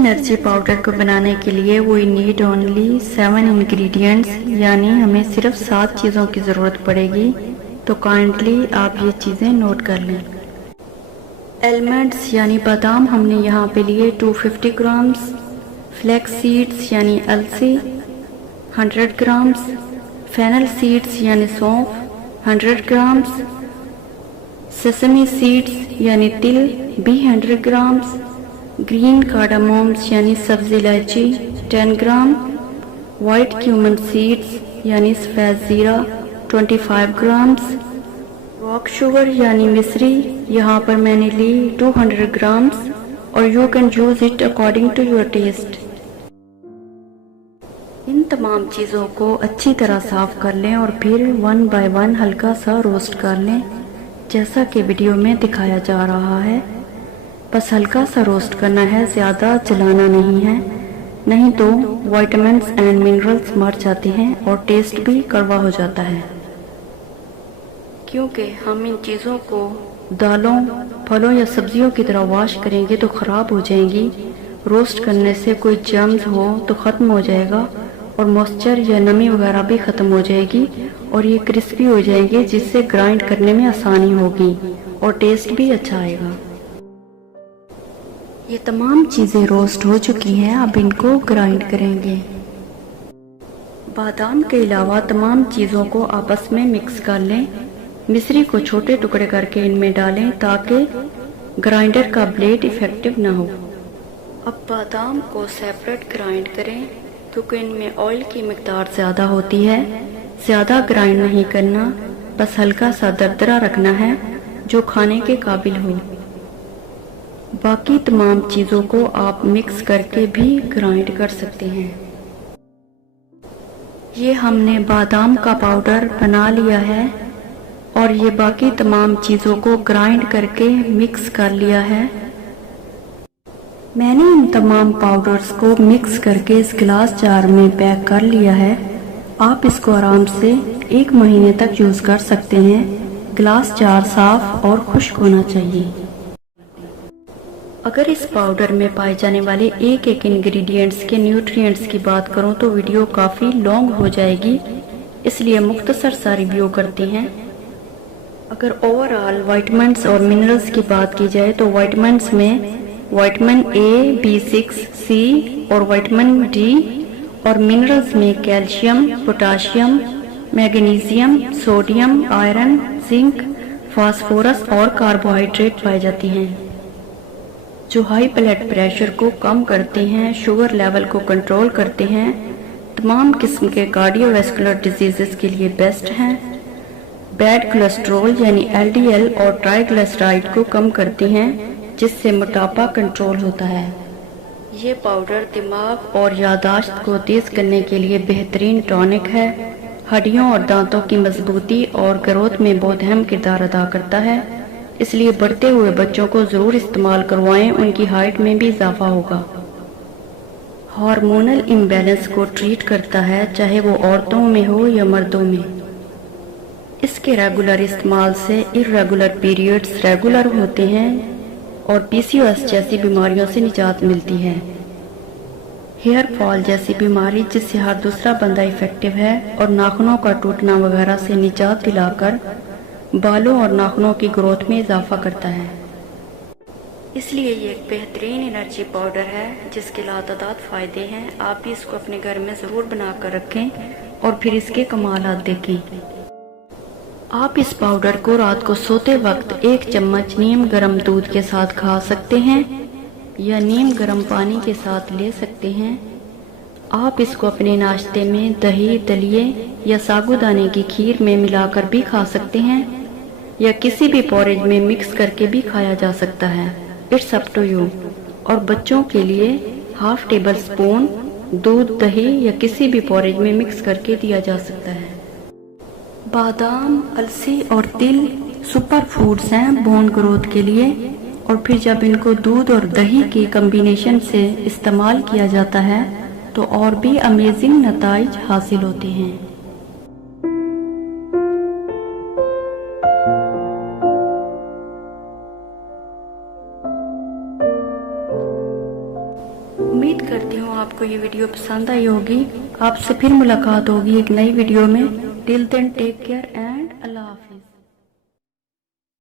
Energy powder को बनाने के लिए वी नीड ओनली 7 इंग्रेडिएंट्स, यानी हमें सिर्फ 7 चीज़ों की ज़रूरत पड़ेगी। तो काइंडली आप ये चीज़ें नोट कर लें। एलमंड्स यानी बादाम हमने यहाँ पे लिए 250 ग्राम्स, फ्लैक्स सीड्स यानी अलसी 100 ग्राम्स, फेनल सीड्स यानी सौंफ 100 ग्राम्स, सेसमी सीड्स यानी तिल भी 100 ग्राम्स, ग्रीन कार्डामोम्स यानी सब्ज़ इलायची 10 ग्राम, वाइट क्यूमन सीड्स यानी सफ़ेद ज़ीरा 25 ग्राम्स, रॉक शुगर यानी मिश्री यहाँ पर मैंने ली 200 ग्राम्स, और you can use it according to your taste. इन तमाम चीज़ों को अच्छी तरह साफ़ कर लें और फिर 1 बाय 1 हल्का सा रोस्ट कर लें, जैसा कि वीडियो में दिखाया जा रहा है। बस हल्का सा रोस्ट करना है, ज़्यादा जलाना नहीं है, नहीं तो विटामिन्स एंड मिनरल्स मर जाते हैं और टेस्ट भी कड़वा हो जाता है। क्योंकि हम इन चीज़ों को दालों, फलों या सब्जियों की तरह वॉश करेंगे तो ख़राब हो जाएंगी। रोस्ट करने से कोई जर्म्स हो तो ख़त्म हो जाएगा और मॉइस्चर या नमी वगैरह भी ख़त्म हो जाएगी और ये क्रिस्पी हो जाएंगे, जिससे ग्राइंड करने में आसानी होगी और टेस्ट भी अच्छा आएगा। ये तमाम चीज़ें रोस्ट हो चुकी हैं, अब इनको ग्राइंड करेंगे। बादाम के अलावा तमाम चीज़ों को आपस में मिक्स कर लें। मिश्री को छोटे टुकड़े करके इनमें डालें ताकि ग्राइंडर का ब्लेड इफेक्टिव ना हो। अब बादाम को सेपरेट ग्राइंड करें क्योंकि इनमें ऑयल की मिकदार ज़्यादा होती है। ज़्यादा ग्राइंड नहीं करना, बस हल्का सा दरदरा रखना है जो खाने के काबिल हो। बाकी तमाम चीज़ों को आप मिक्स करके भी ग्राइंड कर सकते हैं। ये हमने बादाम का पाउडर बना लिया है और ये बाकी तमाम चीज़ों को ग्राइंड करके मिक्स कर लिया है। मैंने इन तमाम पाउडर्स को मिक्स करके इस गिलास जार में पैक कर लिया है। आप इसको आराम से 1 महीने तक यूज़ कर सकते हैं। गिलास जार साफ और खुश्क होना चाहिए। अगर इस पाउडर में पाए जाने वाले एक एक इंग्रेडिएंट्स के न्यूट्रिएंट्स की बात करूं तो वीडियो काफ़ी लॉन्ग हो जाएगी, इसलिए मुख्तसर सा रिव्यू करते हैं। अगर ओवरऑल विटामिन्स और मिनरल्स की बात की जाए तो विटामिन्स में विटामिन ए, B6, C और विटामिन डी, और मिनरल्स में calcium, potassium, magnesium, sodium, iron, zinc, phosphorus और कार्बोहाइड्रेट पाई जाती हैं जो हाई ब्लड प्रेशर को कम करते हैं, शुगर लेवल को कंट्रोल करते हैं, तमाम किस्म के कार्डियोवैस्कुलर डिजीज़ के लिए बेस्ट हैं, बैड कोलेस्ट्रॉल यानी LDL और ट्राइग्लिसराइड को कम करते हैं, जिससे मोटापा कंट्रोल होता है। ये पाउडर दिमाग और याददाश्त को तेज़ करने के लिए बेहतरीन टॉनिक है, हड्डियों और दांतों की मजबूती और ग्रोथ में बहुत अहम किरदार अदा करता है, इसलिए बढ़ते हुए बच्चों को ज़रूर इस्तेमाल करवाएं, उनकी हाइट में भी इजाफा होगा। हार्मोनल इम्बैलेंस को ट्रीट करता है, चाहे वो औरतों में हो या मर्दों में। इसके रेगुलर इस्तेमाल से इर्रेगुलर पीरियड्स रेगुलर होते हैं और PCOS जैसी बीमारियों से निजात मिलती है। हेयर फॉल जैसी बीमारी जिससे हर दूसरा बंदा इफेक्टिव है और नाखूनों का टूटना वगैरह से निजात दिलाकर बालों और नाखूनों की ग्रोथ में इजाफा करता है। इसलिए ये एक बेहतरीन एनर्जी पाउडर है जिसके लातादाद फ़ायदे हैं। आप भी इसको अपने घर में ज़रूर बना कर रखें और फिर इसके कमालात देखें। आप इस पाउडर को रात को सोते वक्त 1 चम्मच नीम गर्म दूध के साथ खा सकते हैं या नीम गर्म पानी के साथ ले सकते हैं। आप इसको अपने नाश्ते में दही, दलिए या साबूदाने की खीर में मिलाकर भी खा सकते हैं या किसी भी पॉरेज में मिक्स करके भी खाया जा सकता है। It's up to you. और बच्चों के लिए ½ टेबल स्पून दूध, दही या किसी भी पॉरेज में मिक्स करके दिया जा सकता है। बादाम, अलसी और तिल सुपर फूड्स हैं बोन ग्रोथ के लिए, और फिर जब इनको दूध और दही के कॉम्बिनेशन से इस्तेमाल किया जाता है तो और भी अमेजिंग नताइज हासिल होते हैं। उम्मीद करती हूँ आपको ये वीडियो पसंद आई होगी। आपसे फिर मुलाकात होगी एक नई वीडियो में। Till then take care and